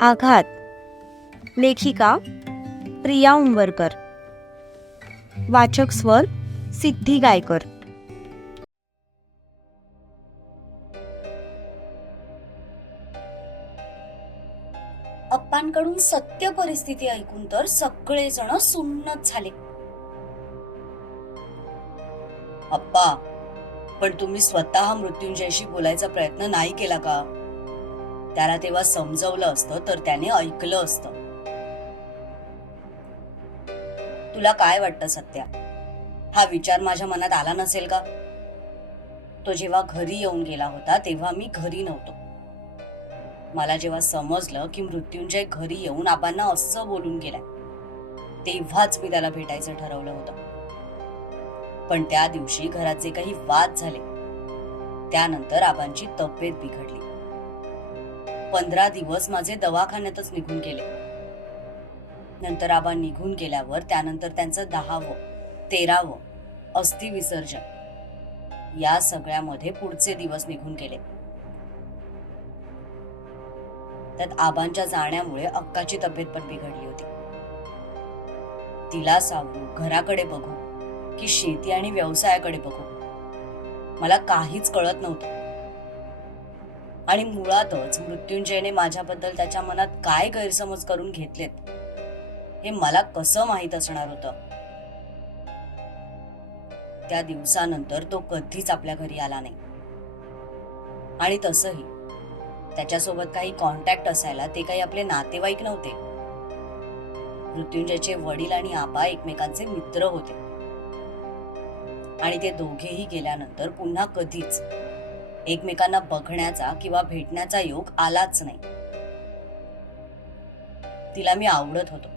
आघात. लेखिका प्रिया उंबरकर. वाचक स्वर सिद्धी गायकर. अप्पांकडून सत्य परिस्थिती ऐकून तर सगळेजण सुन्नत झाले. अप्पा पण तुम्ही स्वतः मृत्युंजयशी बोलायचा प्रयत्न नाही केला का? त्याला तेव्हा समजवलं असतं तर त्याने ऐकलं असतं. तुला काय वाटतं सत्या? हा विचार माझ्या मनात आला नसेल का? तो जेव्हा घरी येऊन गेला होता तेव्हा मी घरी नव्हतो. मला जेव्हा समजलं की मृत्युंजय घरी येऊन आबांना असं बोलून गेलाय तेव्हाच मी त्याला भेटायचं ठरवलं होतं. पण त्या दिवशी घरात जे काही वाद झाले त्यानंतर आबांची तब्येत बिघडली. पंधरा दिवस माझे दवाखान्यातच निघून गेले. नंतर आबा निघून गेल्यावर त्यानंतर त्यांचं दहावं तेरावं अस्थि विसर्जन या सगळ्यामध्ये पुढचे दिवस निघून गेले. त्यात आबांच्या जाण्यामुळे अक्काची तब्येत पण बिघडली होती. तिला सावरू घराकडे बघू की शेती आणि व्यवसायाकडे बघू. मला काहीच कळत नव्हतं. आणि मुळातच मृत्युंजयने माझ्याबद्दल त्याच्या मनात काय गैरसमज करून घेतलेत हे मला कसं माहीत असणार होतं? त्या दिवसानंतर तो कधीच आपल्या घरी आला नाही. आणि तसंही त्याच्यासोबत काही कॉन्टॅक्ट असायला ते काही आपले नातेवाईक नव्हते. मृत्युंजयचे वडील आणि आबा एकमेकांचे मित्र होते. आणि ते दोघेही गेल्यानंतर पुन्हा कधीच एकमेकांना बघण्याचा किंवा भेटण्याचा योग आलाच नाही. तिला मी आवडत होतो.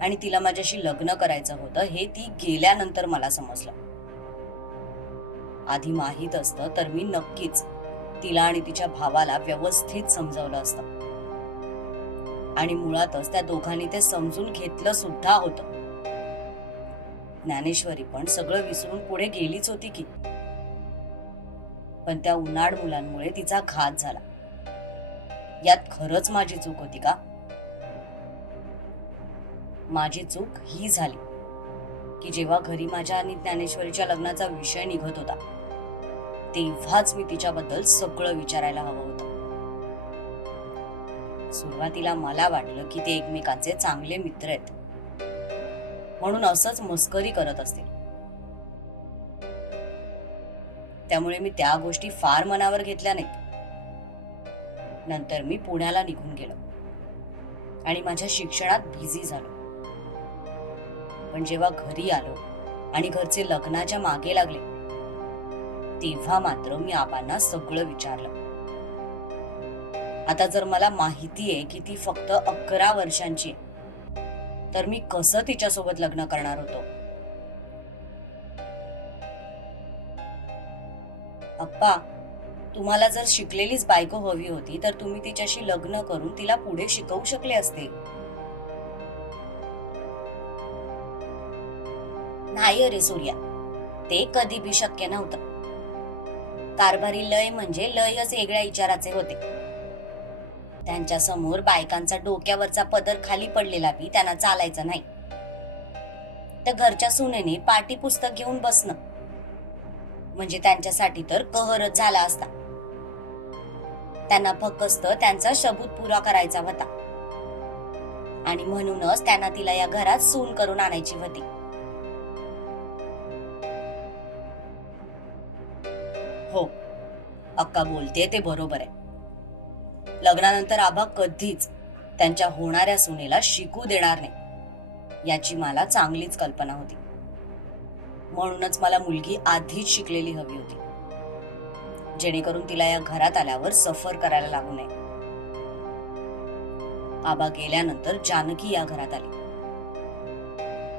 आणि तिला माझ्याशी लग्न करायचं होतं हे ती गेल्यानंतर मला समजलं. आधी माहीत असतं तर मी नक्कीच तिला आणि तिच्या भावाला व्यवस्थित समजावलं असतं. आणि मुळातच त्या दोघांनी ते समजून घेतलं सुद्धा होतं. ज्ञानेश्वरी पण सगळं विसरून पुढे गेलीच होती की. पण त्या उन्हाळ मुलांमुळे तिचा घात झाला. यात खरंच माझी चूक होती का? माझी चूक ही झाली की जेव्हा घरी माझ्या आणि ज्ञानेश्वरीच्या लग्नाचा विषय निघत होता तेव्हाच मी तिच्याबद्दल सगळं विचारायला हवं होतं. सुरुवातीला मला वाटलं की ते एकमेकांचे चांगले मित्र आहेत. म्हणून असंच मस्करी करत असतील. त्यामुळे मी त्या गोष्टी फार मनावर घेतल्या नाहीत. नंतर मी पुण्याला निघून गेलो. आणि माझ्या शिक्षणात बिझी झालो. पण जेव्हा घरी आलो आणि घरचे लग्नाच्या मागे लागले तेव्हा मात्र मी आबांना सगळं विचारलं. आता जर मला माहिती आहे की ती फक्त अकरा वर्षांची आहे तर मी कसं तिच्यासोबत लग्न करणार होतो? अप्पा तुम्हाला जर शिकलेलीच बायको हवी होती तर तुम्ही तिच्याशी लग्न करून तिला पुढे शिकवू शकले असते. नाही अरे सूर्या ते कधी बी शक्य नव्हतं. कारभारी लय म्हणजे लयच वेगळ्या विचाराचे होते. त्यांच्यासमोर बायकांचा डोक्यावरचा पदर खाली पडलेला बी त्यांना चालायचा नाही. तर घरच्या सुनेने पाटी पुस्तक घेऊन बसणं. म्हणजे त्यांच्यासाठी तर कहरच झाला असता. त्यांना फक्त त्यांचा शबूत पुरा करायचा होता. आणि म्हणूनच त्यांना तिला या घरात सून करून आणायची होती. हो अक्का बोलते ते बरोबर आहे. लग्नानंतर आबा कधीच त्यांच्या होणाऱ्या सुनेला शिकू देणार नाही. याची मला चांगलीच कल्पना होती. म्हणूनच मला मुलगी आधीच शिकलेली हवी होती. जेणेकरून तिला या घरात आल्यावर सफर करायला लागू नये. आबा गेल्यानंतर जानकी या घरात आली.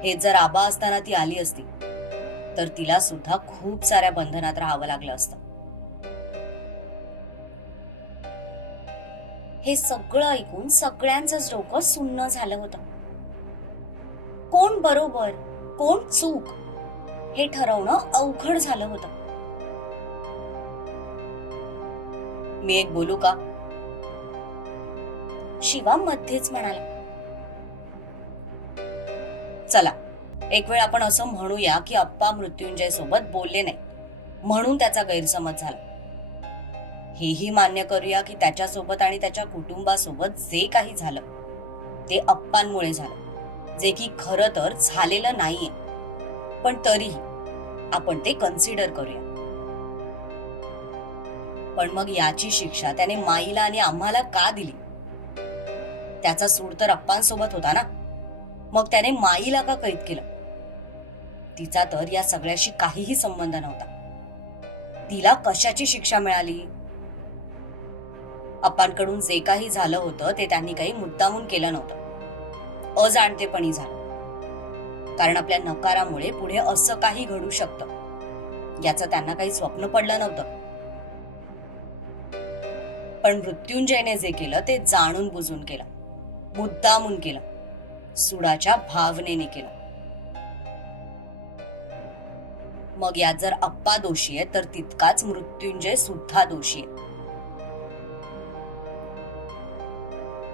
हे जर आबा असताना ती आली असती तर तिला सुद्धा खूप साऱ्या बंधनात राहावं लागलं असतं. हे सगळं ऐकून सगळ्यांचं डोकं सुन्न झालं होतं. कोण बरोबर? कोण चूक? हे ठरवणं अवघड झालं होतं. मी एक बोलू का? शिवा मध्येच म्हणाला चला एक वेळ आपण असं म्हणूया की अप्पा मृत्युंजय सोबत बोलले नाही म्हणून त्याचा गैरसमज झाला. हेही मान्य करूया की त्याच्यासोबत आणि त्याच्या कुटुंबासोबत जे काही झालं ते अप्पांमुळे झालं जे की खरं तर झालेलं नाहीये. पण तरीही आपण ते कन्सिडर करूया. पण मग याची शिक्षा त्याने माईला आणि आम्हाला का दिली? त्याचा सूड तर अप्पांसोबत होता ना? मग त्याने माईला का कैद केलं? तिचा तर या सगळ्याशी काहीही संबंध नव्हता. तिला कशाची शिक्षा मिळाली? अप्पांकडून जे काही झालं होतं ते त्यांनी काही मुद्दामून केलं नव्हतं. अजाणतेपणी झालं. कारण आपल्या नकारामुळे पुढे असं काही घडू शकतं. याचं त्यांना काही स्वप्न पडलं नव्हतं. पण मृत्युंजयने जे केलं ते जाणून बुजून केलं. मुद्दामून केलं. सुडाच्या भावनेने केलं. मग यात जर अप्पा दोषी आहे तर तितकाच मृत्युंजय सुद्धा दोषी आहे.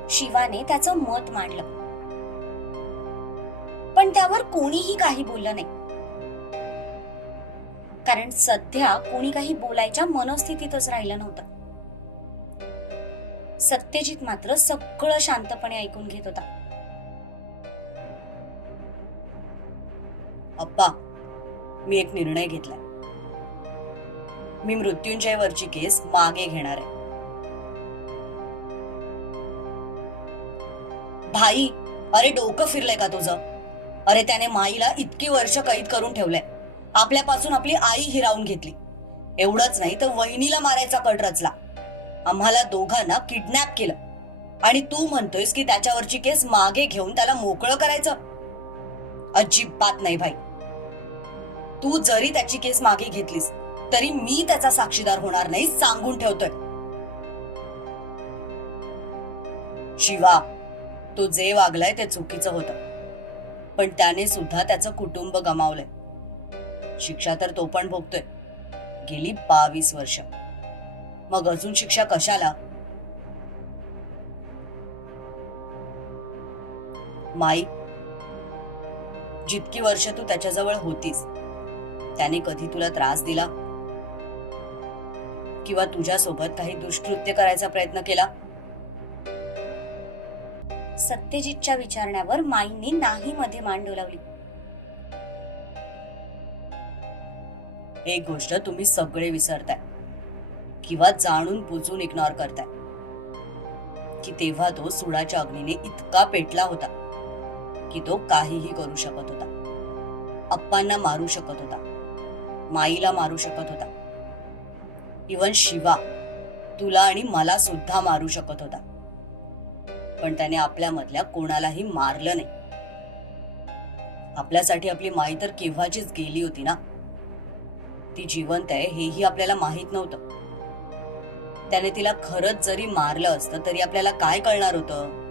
शिवाने त्याचं मत मांडलं. पण त्यावर कोणीही काही बोललं नाही. कारण सध्या कोणी काही बोलायच्या मनस्थितीतच राहिलं नव्हतं. सत्यजित मात्र सगळं शांतपणे ऐकून घेत होता. अप्पा मी एक निर्णय घेतला मी मृत्युंजयवरची केस मागे घेणार आहे. भाई अरे डोकं फिरलंय का तुझं? अरे त्याने माईला इतकी वर्ष कैद करून ठेवलंय. आपल्यापासून आपली आई हिरावून घेतली. एवढंच नाही तर वहिनीला मारायचा कट रचला. आम्हाला दोघांना किडनॅप केलं. आणि तू म्हणतोयस की त्याच्यावरची केस मागे घेऊन त्याला मोकळं करायचं? अजिबात नाही भाई. तू जरी त्याची केस मागे घेतलीस तरी मी त्याचा साक्षीदार होणार नाही सांगून ठेवतोय. शिवा तू जे वागलाय ते चुकीचं होतं. पण त्याने सुद्धा त्याचं कुटुंब गमावलंय. शिक्षा तर तो पण भोगतोय. गेली बावीस वर्ष. मग अजून शिक्षा कशाला? माई जितकी वर्ष तू त्याच्याजवळ होतीस त्याने कधी तुला त्रास दिला? किंवा तुझ्यासोबत काही दुष्कृत्य करायचा प्रयत्न केला? सत्यजितच्या विचारण्यावर माईंनी नाही मध्ये मान डोलावली एक गोष्ट तुम्ही सगळे विसरताय. किंवा जाणून बुजून इग्नोर करताय. की तेव्हा तो सुडाच्या अग्नीने इतका पेटला होता की तो काहीही करू शकत होता. अप्पांना मारू शकत होता. माईला मारू शकत होता. इवन शिवा तुला आणि मला सुद्धा मारू शकत होता. पण त्याने आपल्यामधल्या कोणालाही मारलं नाही. आपल्यासाठी आपली माई तर केव्हाचीच गेली होती ना? ती जिवंत आहे हेही आपल्याला माहीत नव्हतं. त्याने तिला खरंच जरी मारलं असतं तरी आपल्याला काय कळणार होतं?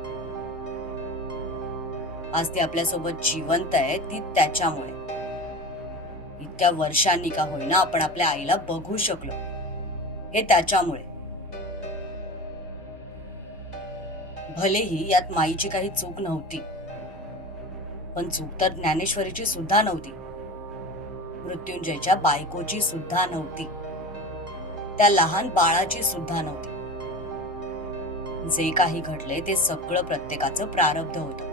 आज ती आपल्यासोबत जिवंत आहे ती त्याच्यामुळे. इतक्या वर्षांनी का होईना आपण आपल्या आईला बघू शकलो. हे त्याच्यामुळे. भलेही यात माईची काही चूक नव्हती. पण चूक तर ज्ञानेश्वरीची सुद्धा नव्हती. मृत्युंजयच्या बायकोची सुद्धा नव्हती. त्या लहान बाळाची सुद्धा नव्हती. जे काही घडले ते सगळं प्रत्येकाचं प्रारब्ध होतं.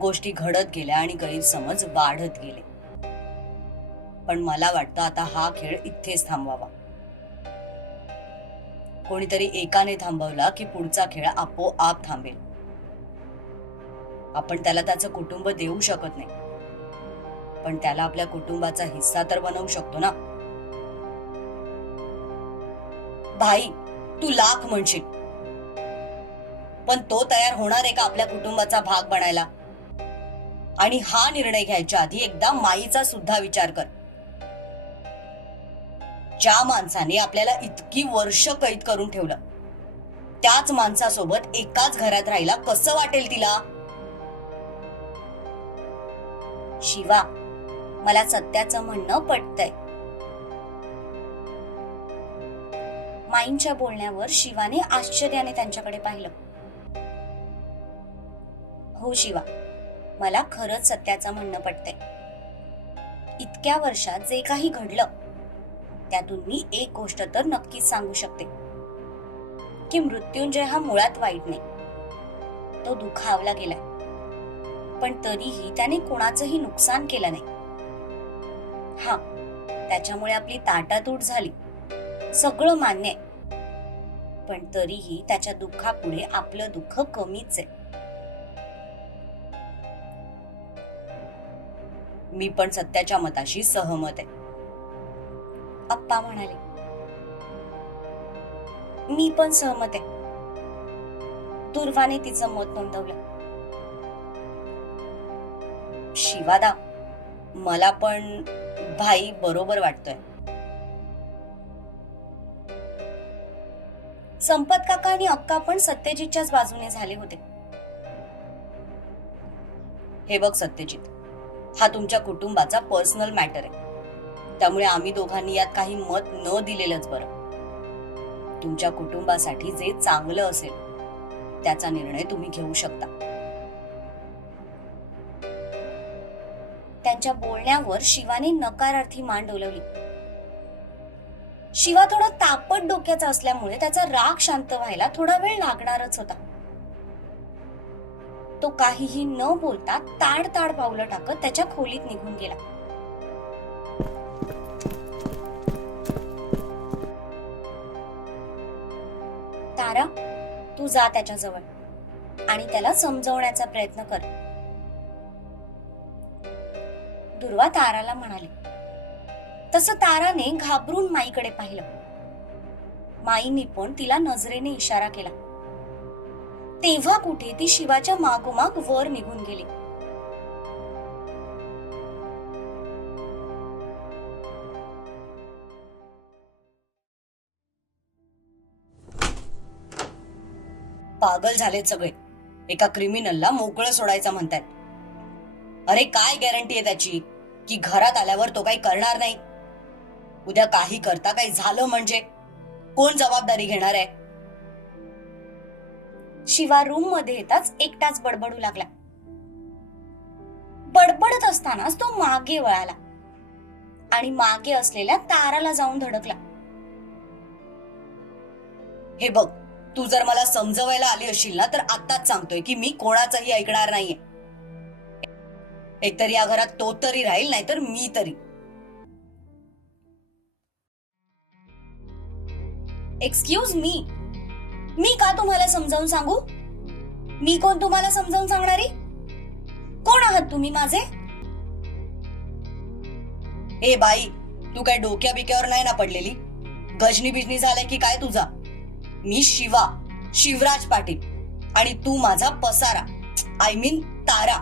गोष्टी घडत गेल्या आणि गैरसमज वाढत गेले. पण मला वाटतं आता हा खेळ इथेच थांबवावा. कोणीतरी एकाने थांबवला की पुढचा खेळ आपोआप थांबेल. आपण त्याला त्याचं कुटुंब देऊ शकत नाही. पण त्याला आपल्या कुटुंबाचा हिस्सा तर बनवू शकतो ना? भाई तू लाख म्हणशील. पण तो तयार होणार आहे का आपल्या कुटुंबाचा भाग बनायला? आणि हा निर्णय घ्यायच्या आधी एकदा माईचा सुद्धा विचार कर. ज्या माणसाने आपल्याला इतकी वर्ष कैद करून ठेवलं त्याच माणसासोबत एकाच घरात राहिला कसं वाटेल तिला? शिवा मला सत्याचं म्हणणं पटतंय. माईंच्या बोलण्यावर शिवाने आश्चर्याने त्यांच्याकडे पाहिलं. हो शिवा मला खरंच सत्याचं म्हणणं पटतंय. इतक्या वर्षात जे काही घडलं त्यातून मी एक गोष्ट तर नक्कीच सांगू शकते की मृत्युंजय हा मुळात वाईट नाही. तो दुखावला गेलाय. पण तरीही त्याने कोणाचंही नुकसान केलं नाही. हा त्याच्यामुळे आपली ताटातूट झाली. सगळं मान्य आहे. पण तरीही त्याच्या दुःखापुढे आपलं दुःख कमीच आहे. मी पण सत्याच्या मताशी सहमत आहे. अप्पा म्हणाले. मी पण सहमत आहे. दुर्वाने तिचं मत नोंदवलं. शिवादा मला पण भाई बरोबर वाटतोय. संपत काका आणि अक्का पण सत्यजितच्याच बाजूने झाले होते. हे बघ सत्यजित हा तुमच्या कुटुंबाचा पर्सनल मॅटर आहे. त्यामुळे आम्ही दोघांनी यात काही मत न दिलेलंच बरं. तुमच्या कुटुंबासाठी जे चांगलं असेल त्याचा निर्णय तुम्ही घेऊ शकता. त्यांच्या बोलण्यावर शिवाने नकारार्थी मान डोलवली. शिवा थोडा तापट डोक्याचा असल्यामुळे त्याचा राग शांत व्हायला थोडा वेळ लागणारच होता. तो काहीही न बोलता ताड ताड पावलं टाकत त्याच्या खोलीत निघून गेला. तारा तू जा त्याच्याजवळ आणि त्याला समजवण्याचा प्रयत्न कर. दुर्वा ताराला म्हणाली तसं ताराने घाबरून माईकडे पाहिलं. माईने पण तिला नजरेने इशारा केला. तेव्हा कुठे ती शिवाच्या मागोमाग वर निघून गेली. पागल झालेत सगळे. एका क्रिमिनलला मोकळं सोडायचं म्हणतात अरे काय गॅरंटी आहे त्याची? की घरात आल्यावर तो काही करणार नाही? उद्या काही करता काही झालं म्हणजे? कोण जबाबदारी घेणार आहे? शिवा रूममध्ये येताच एकटाच बडबडू लागला. बडबडत असतानाच तो मागे वळाला. आणि मागे असलेल्या ताराला जाऊन धडकला. हे बघ तू जर मला समजवायला आली असशील ना तर आत्ताच सांगतोय की मी कोणाचंही ऐकणार नाहीये. एकतर या घरात तो तरी राहील नाहीतर मी तरी. एक्सक्यूज मी मी का तुम्हाला समजावून सांगू? मी कोण तुम्हाला समजावून सांगणारी? कोण आहात तुम्ही माझे? ए बाई तू काय डोक्या बिक्यावर नाही ना पडलेली? गजनी बिजनी झालाय की काय तुझा? मी शिवा शिवराज पाटील आणि तू माझा पसारा आय मीन तारा.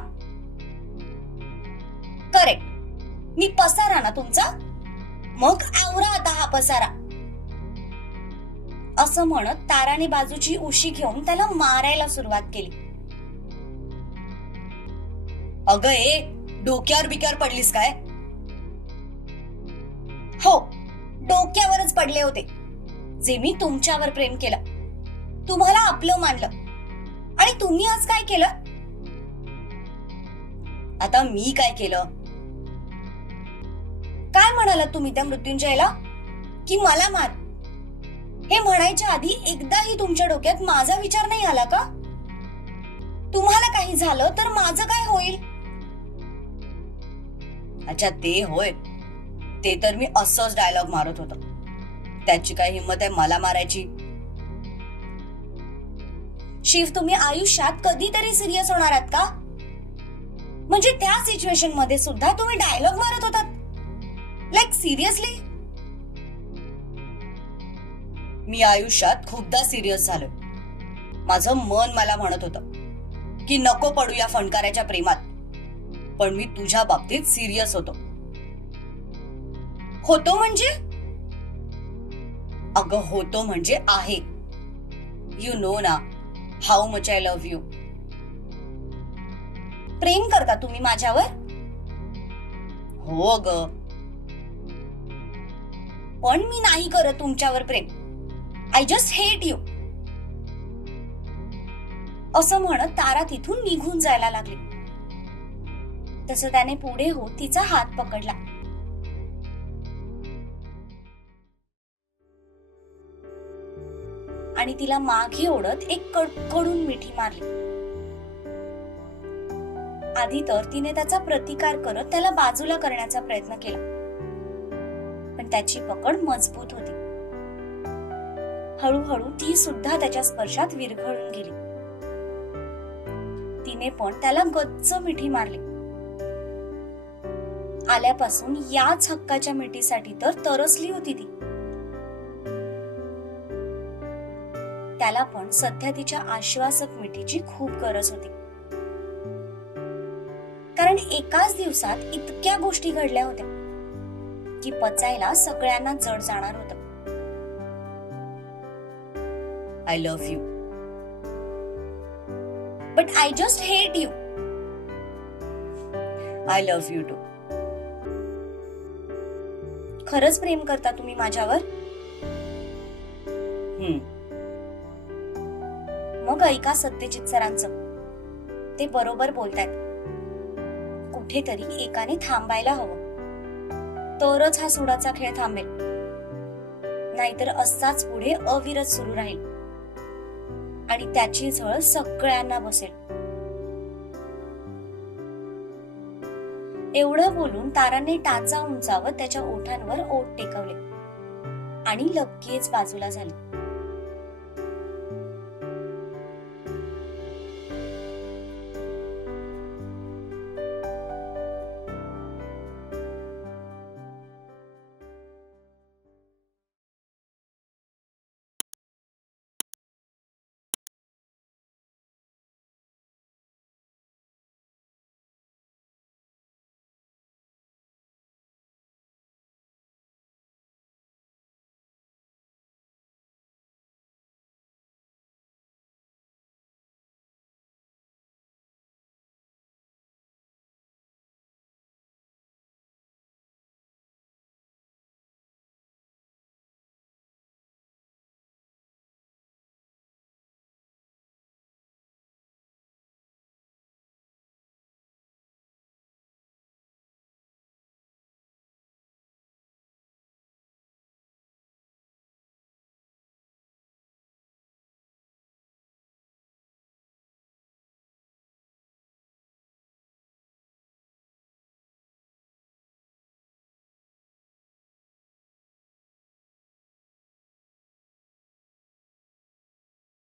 करेक्ट मी पसारा ना तुमचा? मग आवरा आता हा पसारा. असं म्हणत ताराने बाजूची उशी घेऊन त्याला मारायला सुरुवात केली. अगं ए डोक्यावर बिक्यावर पडलीस काय? हो डोक्यावरच पडले होते. जे मी तुमच्यावर प्रेम केलं तुम्हाला आपलं मानलं. आणि तुम्ही आज काय केलं? आता मी काय केलं? काय म्हणालात तुम्ही त्या मृत्युंजयला? की मला मार. हे म्हणायच्या आधी एकदाही तुमच्या डोक्यात माझा विचार नाही आला का? तुम्हाला काही झालं तर माझं काय होईल? अच्छा ते होय. ते तर मी असंच डायलॉग मारत होतो. त्याची काय हिंमत आहे? मला मारायची. शिव तुम्ही आयुष्यात कधीतरी सिरियस होणार आहात का? म्हणजे त्या सिच्युएशनमध्ये सुद्धा तुम्ही डायलॉग मारत होतात. लाईक सिरियसली मी आयुष्यात खूपदा सिरियस झालोय. माझं मन मला म्हणत होतं की नको पडू या फणकाराच्या प्रेमात. पण मी तुझ्या बाबतीत सिरियस होतो. होतो म्हणजे? अगं होतो म्हणजे आहे. यू नो ना how much I love you प्रेम करता तुम्ही माझ्यावर? हो ग पण मी नाही करत तुमच्यावर प्रेम. आय जस्ट हेट यू असं म्हणत तारा तिथून निघून जायला लागली. तसं त्याने पुढे होत तिचा हात पकडला. आणि तिला मागे ओढत एक कडकडून मिठी मारली. आधी तर तिने त्याचा प्रतिकार करत त्याला बाजूला करण्याचा प्रयत्न केला. पण त्याची पकड मजबूत होती. हळूहळू ती सुद्धा त्याच्या स्पर्शात विरघळून गेली. तिने पण त्याला गच्च मिठी मारली. आल्यापासून याच हक्काच्या मिठीसाठी तर तरसली होती ती. त्याला पण सध्या तिच्या आश्वासक मिठीची खूप गरज होती. कारण एकाच दिवसात इतक्या गोष्टी घडल्या होत्या की पचायला सगळ्यांना जड जाणार होत. I love you but I just hate you I love you too खरंच प्रेम करता तुम्ही माझ्यावर? हम्म. मग ऐका सत्यजित सरांचं. ते बरोबर बोलतात कुठेतरी एकाने थांबायला हवं. तरच हा सुडाचा खेळ थांबेल. नाहीतर असाच पुढे अविरत सुरू राहील. आणि त्याची झळ सगळ्यांना बसेल. एवढं बोलून ताराने टाचा उंचावत त्याच्या ओठांवर ओठ टेकवले. आणि लगेच बाजूला झाली.